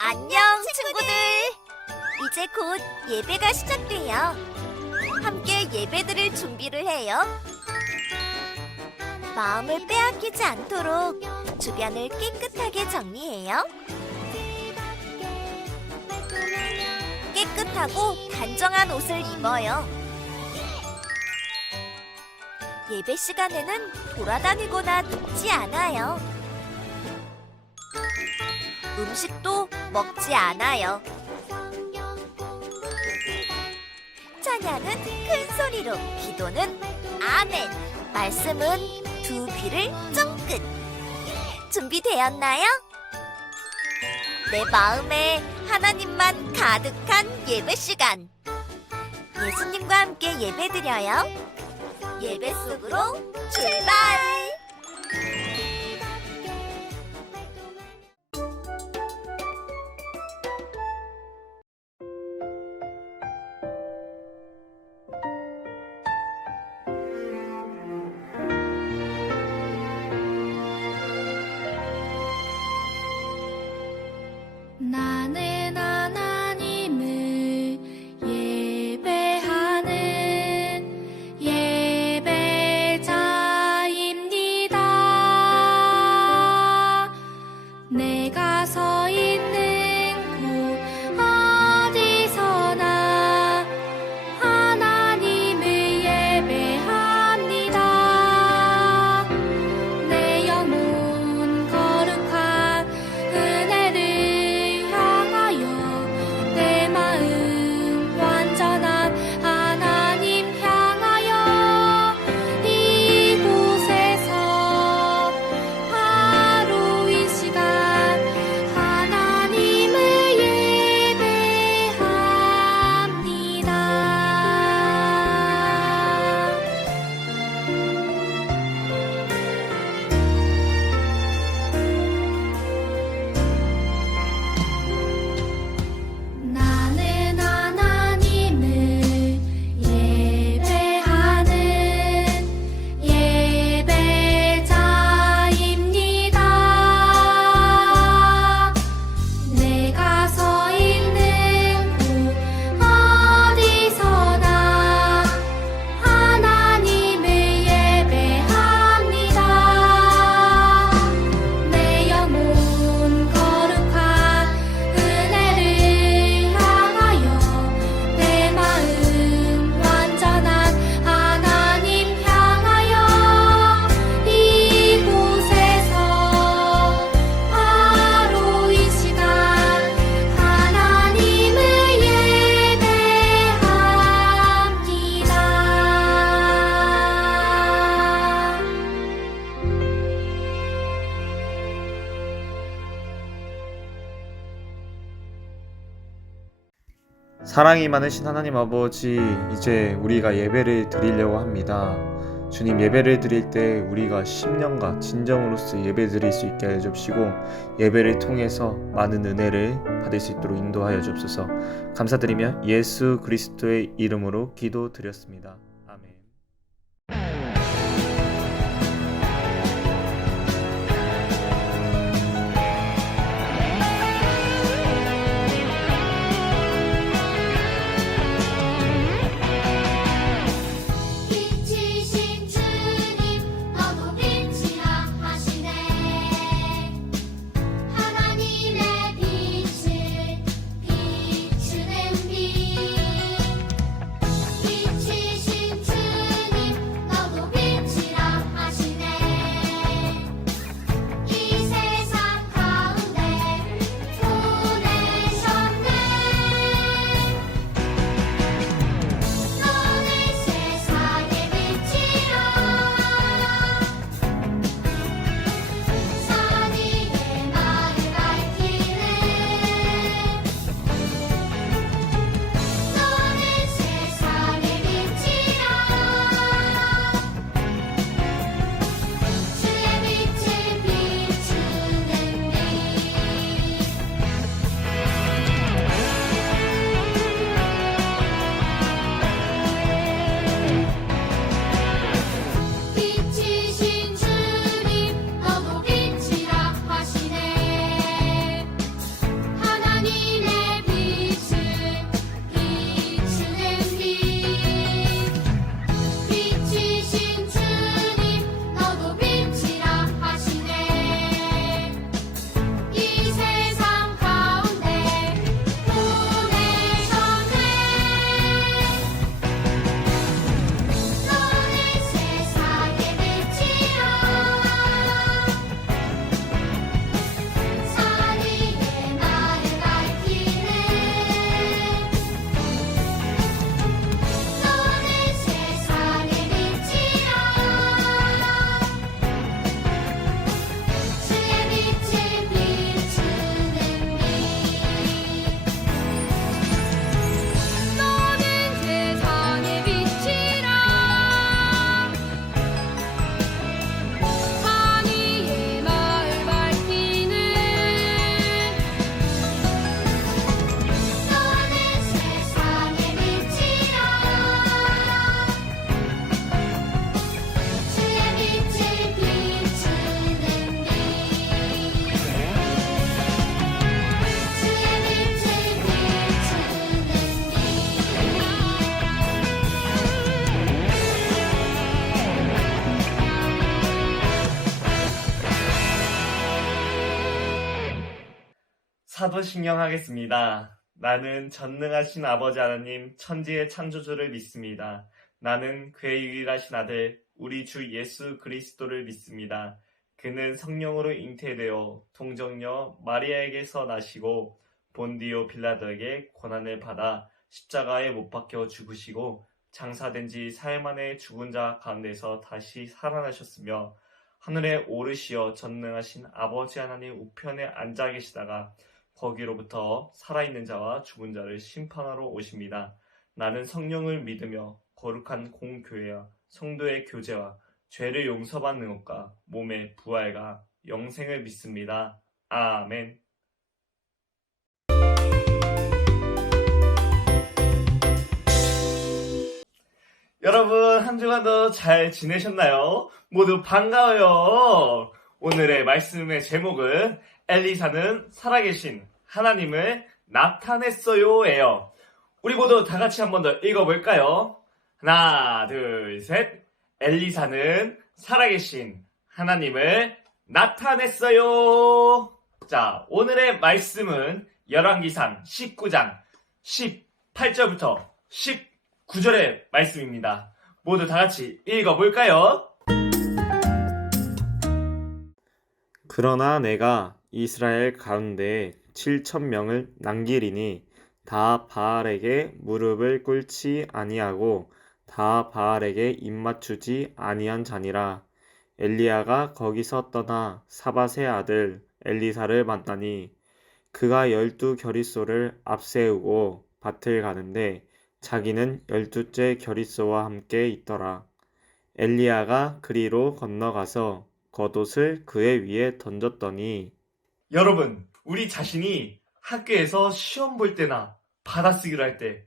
안녕, 친구들! 이제 곧 예배가 시작돼요. 함께 예배드릴 준비를 해요. 마음을 빼앗기지 않도록 주변을 깨끗하게 정리해요. 깨끗하고 단정한 옷을 입어요. 예배 시간에는 돌아다니거나 눕지 않아요. 음식도 먹지 않아요. 찬양은 큰 소리로, 기도는 아멘, 말씀은 두 귀를 쫑긋. 준비되었나요? 내 마음에 하나님만 가득한 예배 시간. 예수님과 함께 예배드려요. 예배 속으로 출발! 나는 하나님을 예배하는 예배자입니다. 내가 서 있는 곳 어디서나 하나님을 예배합니다. 내 영혼 거룩한 은혜를 내 마음 완전한 하나님 향하여 이곳에서 바로 이 시간 하나님을 예배합니다. 나는 하나님을 예배하는 예배자입니다. 내가 서 있는 곳 어디서나 하나님을 예배합니다. 내 영혼 거룩한 은혜를 향하여 내 마음 완전한 하나님 향하여 이곳에서 바로 이 시간 하나님을 예배합니다. 사랑이 많으신 하나님 아버지, 이제 우리가 예배를 드리려고 합니다. 주님, 예배를 드릴 때 우리가 심령과 진정으로서 예배 드릴 수 있게 하여 주시고, 예배를 통해서 많은 은혜를 받을 수 있도록 인도하여 주옵소서. 감사드리며 예수 그리스도의 이름으로 기도드렸습니다. 아멘. 빛이신 주님 너도 빛이라 하시네. 하나님의 빛을 비추는 빛. 빛이신 사도신경 하겠습니다. 나는 전능하신 아버지 하나님 천지의 창조주를 믿습니다. 나는 그의 유일하신 아들 우리 주 예수 그리스도를 믿습니다. 그는 성령으로 잉태되어 동정녀 마리아에게서 나시고 본디오 빌라도에게 고난을 받아 십자가에 못 박혀 죽으시고 장사된 지 사흘 만에 죽은 자 가운데서 다시 살아나셨으며 하늘에 오르시어 전능하신 아버지 하나님 우편에 앉아 계시다가 거기로부터 살아있는 자와 죽은 자를 심판하러 오십니다. 나는 성령을 믿으며 거룩한 공교회와 성도의 교제와 죄를 용서받는 것과 몸의 부활과 영생을 믿습니다. 아멘. 여러분 한 주간도 잘 지내셨나요? 모두 반가워요. 오늘의 말씀의 제목은 엘리사는 살아계신 하나님을 나타냈어요예요. 우리 모두 다 같이 한 번 더 읽어볼까요? 하나, 둘, 셋. 엘리사는 살아계신 하나님을 나타냈어요. 자, 오늘의 말씀은 열왕기상 19장 18절부터 19절의 말씀입니다. 모두 다 같이 읽어볼까요? 그러나 내가 이스라엘 가운데 7,000명을 남기리니 다 바알에게 무릎을 꿇지 아니하고 다 바알에게 입맞추지 아니한 자니라. 엘리야가 거기서 떠나 사밧의 아들 엘리사를 만나니 그가 12겨릿소를 앞세우고 밭을 가는데 자기는 12째 겨릿소와 함께 있더라. 엘리야가 그리로 건너가서 겉옷을 그의 위에 던졌더니 여러분, 우리 자신이 학교에서 시험 볼 때나 받아쓰기를 할 때,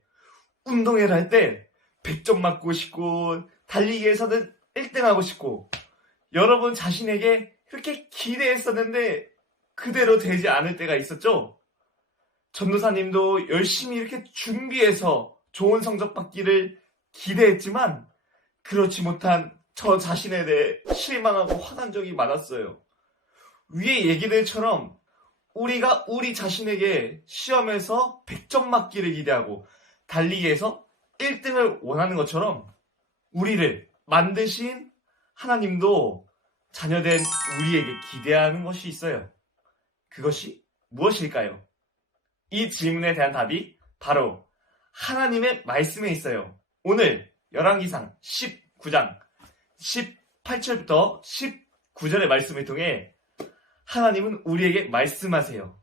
운동회를 할 때 100점 맞고 싶고 달리기에서는 1등 하고 싶고 여러분 자신에게 그렇게 기대했었는데 그대로 되지 않을 때가 있었죠? 전도사님도 열심히 이렇게 준비해서 좋은 성적 받기를 기대했지만 그렇지 못한 저 자신에 대해 실망하고 화난 적이 많았어요. 위의 얘기들처럼 우리가 우리 자신에게 시험에서 100점 맞기를 기대하고 달리기에서 1등을 원하는 것처럼 우리를 만드신 하나님도 자녀된 우리에게 기대하는 것이 있어요. 그것이 무엇일까요? 이 질문에 대한 답이 바로 하나님의 말씀에 있어요. 오늘 열왕기상 19장 18절부터 19절의 말씀을 통해 하나님은 우리에게 말씀하세요.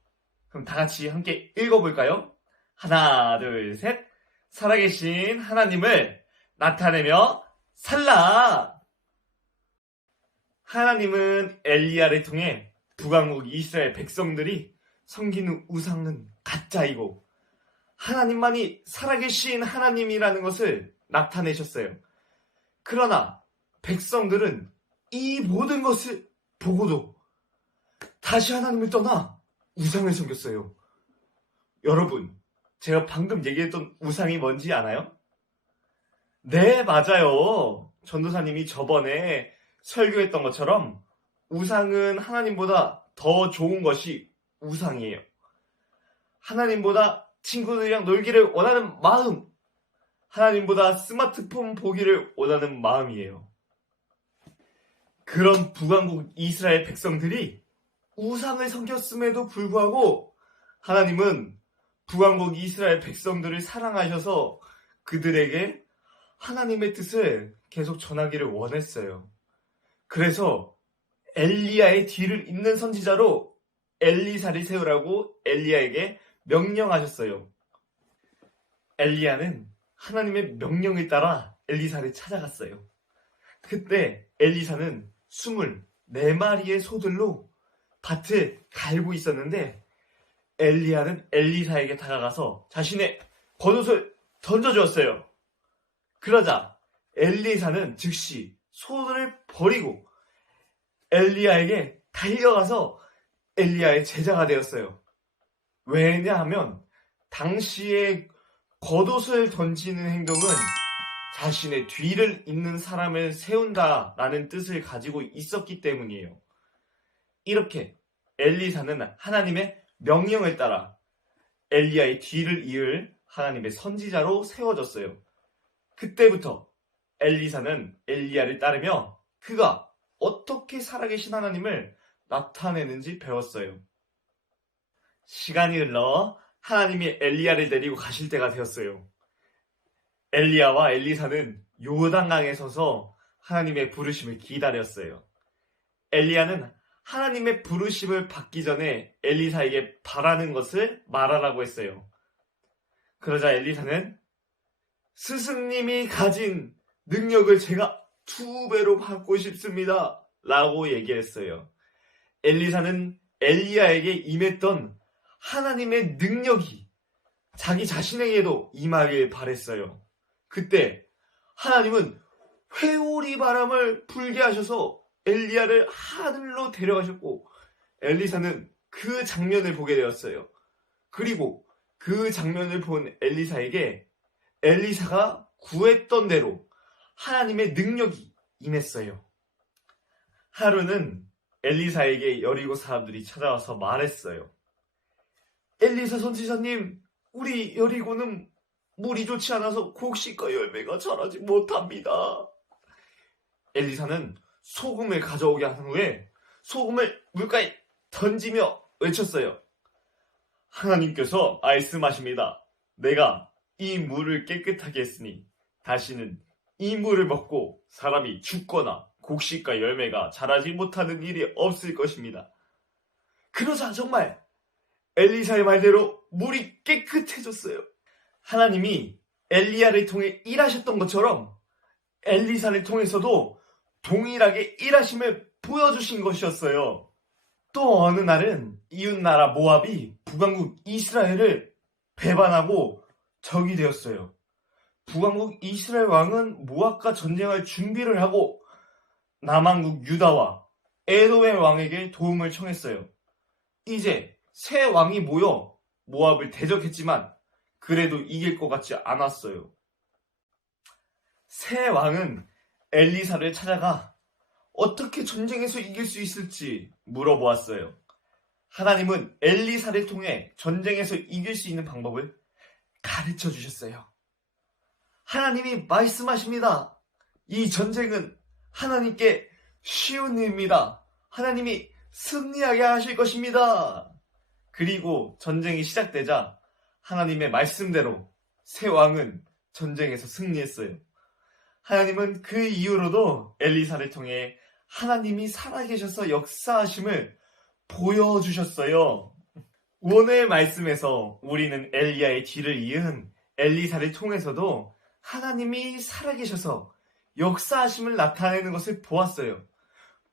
그럼 다 같이 함께 읽어볼까요? 하나, 둘, 셋. 살아계신 하나님을 나타내며 살라. 하나님은 엘리야를 통해 북왕국 이스라엘 백성들이 섬기는 우상은 가짜이고 하나님만이 살아계신 하나님이라는 것을 나타내셨어요. 그러나 백성들은 이 모든 것을 보고도 다시 하나님을 떠나 우상을 섬겼어요. 여러분, 제가 방금 얘기했던 우상이 뭔지 아나요? 네, 맞아요. 전도사님이 저번에 설교했던 것처럼 우상은 하나님보다 더 좋은 것이 우상이에요. 하나님보다 친구들이랑 놀기를 원하는 마음, 하나님보다 스마트폰 보기를 원하는 마음이에요. 그런 북왕국 이스라엘 백성들이 우상을 섬겼음에도 불구하고 하나님은 북왕국 이스라엘 백성들을 사랑하셔서 그들에게 하나님의 뜻을 계속 전하기를 원했어요. 그래서 엘리야의 뒤를 잇는 선지자로 엘리사를 세우라고 엘리야에게 명령하셨어요. 엘리야는 하나님의 명령을 따라 엘리사를 찾아갔어요. 그때 엘리사는 24마리의 소들로 밭을 갈고 있었는데 엘리야는 엘리사에게 다가가서 자신의 겉옷을 던져주었어요. 그러자 엘리사는 즉시 소들을 버리고 엘리야에게 달려가서 엘리야의 제자가 되었어요. 왜냐하면 당시에 겉옷을 던지는 행동은 자신의 뒤를 잇는 사람을 세운다라는 뜻을 가지고 있었기 때문이에요. 이렇게 엘리사는 하나님의 명령을 따라 엘리야의 뒤를 이을 하나님의 선지자로 세워졌어요. 그때부터 엘리사는 엘리야를 따르며 그가 어떻게 살아계신 하나님을 나타내는지 배웠어요. 시간이 흘러 하나님이 엘리야를 데리고 가실 때가 되었어요. 엘리야와 엘리사는 요단강에 서서 하나님의 부르심을 기다렸어요. 엘리야는 하나님의 부르심을 받기 전에 엘리사에게 바라는 것을 말하라고 했어요. 그러자 엘리사는 스승님이 가진 능력을 제가 2배로 받고 싶습니다 라고 얘기했어요. 엘리사는 엘리야에게 임했던 하나님의 능력이 자기 자신에게도 임하길 바랬어요. 그때 하나님은 회오리 바람을 불게 하셔서 엘리야를 하늘로 데려가셨고 엘리사는 그 장면을 보게 되었어요. 그리고 그 장면을 본 엘리사에게 엘리사가 구했던 대로 하나님의 능력이 임했어요. 하루는 엘리사에게 여리고 사람들이 찾아와서 말했어요. 엘리사 선지자님, 우리 여리고는 물이 좋지 않아서 곡식과 열매가 자라지 못합니다. 엘리사는 소금을 가져오게 한 후에 소금을 물가에 던지며 외쳤어요. 하나님께서 말씀하십니다. 내가 이 물을 깨끗하게 했으니 다시는 이 물을 먹고 사람이 죽거나 곡식과 열매가 자라지 못하는 일이 없을 것입니다. 그러자 정말 엘리사의 말대로 물이 깨끗해졌어요. 하나님이 엘리야를 통해 일하셨던 것처럼 엘리사를 통해서도 동일하게 일하심을 보여주신 것이었어요. 또 어느 날은 이웃나라 모압이 북왕국 이스라엘을 배반하고 적이 되었어요. 북왕국 이스라엘 왕은 모압과 전쟁할 준비를 하고 남왕국 유다와 에돔의 왕에게 도움을 청했어요. 이제 새 왕이 모여 모압을 대적했지만 그래도 이길 것 같지 않았어요. 새 왕은 엘리사를 찾아가 어떻게 전쟁에서 이길 수 있을지 물어보았어요. 하나님은 엘리사를 통해 전쟁에서 이길 수 있는 방법을 가르쳐 주셨어요. 하나님이 말씀하십니다. 이 전쟁은 하나님께 쉬운 일입니다. 하나님이 승리하게 하실 것입니다. 그리고 전쟁이 시작되자 하나님의 말씀대로 새 왕은 전쟁에서 승리했어요. 하나님은 그 이후로도 엘리사를 통해 하나님이 살아계셔서 역사하심을 보여주셨어요. 오늘 말씀에서 우리는 엘리야의 뒤를 이은 엘리사를 통해서도 하나님이 살아계셔서 역사하심을 나타내는 것을 보았어요.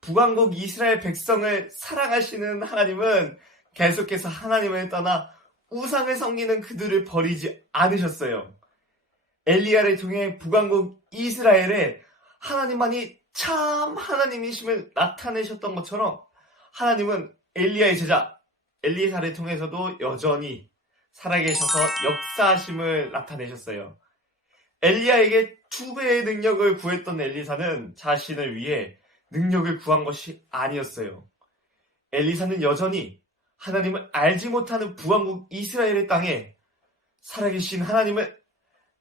북왕국 이스라엘 백성을 사랑하시는 하나님은 계속해서 하나님을 떠나 우상을 섬기는 그들을 버리지 않으셨어요. 엘리야를 통해 북왕국 이스라엘에 하나님만이 참 하나님이심을 나타내셨던 것처럼 하나님은 엘리야의 제자 엘리사를 통해서도 여전히 살아계셔서 역사하심을 나타내셨어요. 엘리야에게 2배의 능력을 구했던 엘리사는 자신을 위해 능력을 구한 것이 아니었어요. 엘리사는 여전히 하나님을 알지 못하는 북왕국 이스라엘의 땅에 살아계신 하나님을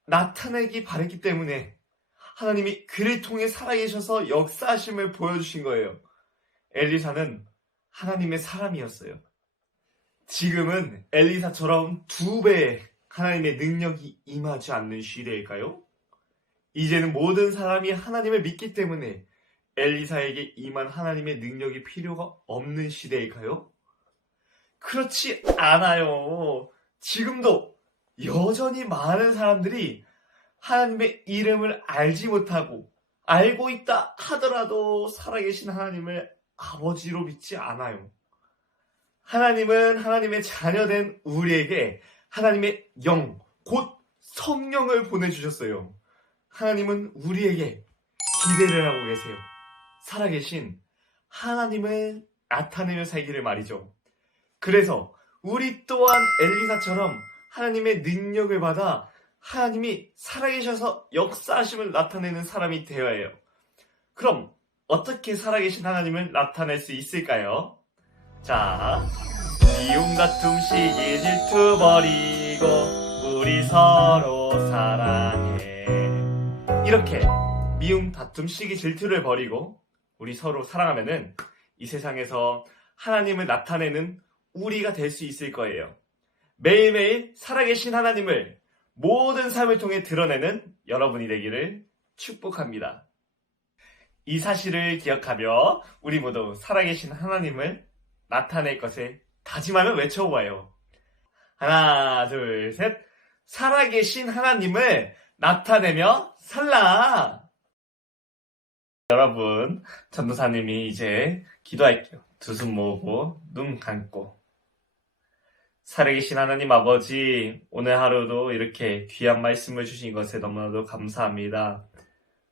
나타내기 바랬기 때문에 하나님이 그를 통해 살아계셔서 역사하심을 보여주신 거예요. 엘리사는 하나님의 사람이었어요. 지금은 엘리사처럼 2배의 하나님의 능력이 임하지 않는 시대일까요? 이제는 모든 사람이 하나님을 믿기 때문에 엘리사에게 임한 하나님의 능력이 필요가 없는 시대일까요? 그렇지 않아요. 지금도 여전히 많은 사람들이 하나님의 이름을 알지 못하고 알고 있다 하더라도 살아계신 하나님을 아버지로 믿지 않아요. 하나님은 하나님의 자녀된 우리에게 하나님의 영, 곧 성령을 보내주셨어요. 하나님은 우리에게 기대를 하고 계세요. 살아계신 하나님을 나타내며 살기를 말이죠. 그래서 우리 또한 엘리사처럼 하나님의 능력을 받아 하나님이 살아계셔서 역사하심을 나타내는 사람이 되어야 해요. 그럼 어떻게 살아계신 하나님을 나타낼 수 있을까요? 자, 미움 다툼 시기 질투 버리고 우리 서로 사랑해. 이렇게 미움 다툼 시기 질투를 버리고 우리 서로 사랑하면은 이 세상에서 하나님을 나타내는 우리가 될 수 있을 거예요. 매일매일 살아계신 하나님을 모든 삶을 통해 드러내는 여러분이 되기를 축복합니다. 이 사실을 기억하며 우리 모두 살아계신 하나님을 나타낼 것에 다짐하며 외쳐보아요. 하나, 둘, 셋. 살아계신 하나님을 나타내며 살라. 여러분, 전도사님이 이제 기도할게요. 두 손 모으고 눈 감고. 살아계신 하나님 아버지, 오늘 하루도 이렇게 귀한 말씀을 주신 것에 너무나도 감사합니다.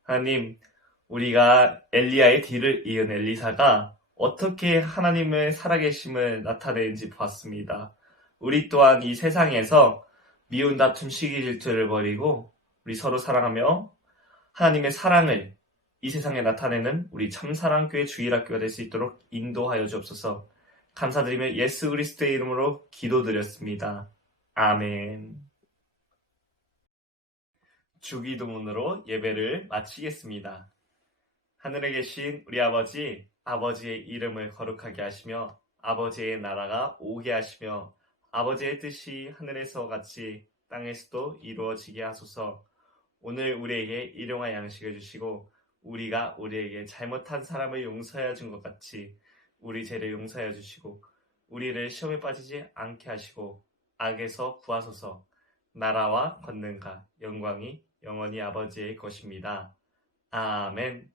하나님, 우리가 엘리야의 뒤를 이은 엘리사가 어떻게 하나님의 살아계심을 나타내는지 보았습니다. 우리 또한 이 세상에서 미운 다툼 시기 질투를 버리고 우리 서로 사랑하며 하나님의 사랑을 이 세상에 나타내는 우리 참사랑교회 주일학교가 될 수 있도록 인도하여 주옵소서. 감사드리며 예수 그리스도의 이름으로 기도드렸습니다. 아멘. 주기도문으로 예배를 마치겠습니다. 하늘에 계신 우리 아버지, 아버지의 이름을 거룩하게 하시며 아버지의 나라가 오게 하시며 아버지의 뜻이 하늘에서 같이 땅에서도 이루어지게 하소서. 오늘 우리에게 일용할 양식을 주시고 우리가 우리에게 잘못한 사람을 용서하여 준 것 같이 우리 죄를 용서하여 주시고 우리를 시험에 빠지지 않게 하시고 악에서 구하소서. 나라와 권능과 영광이 영원히 아버지의 것입니다. 아멘.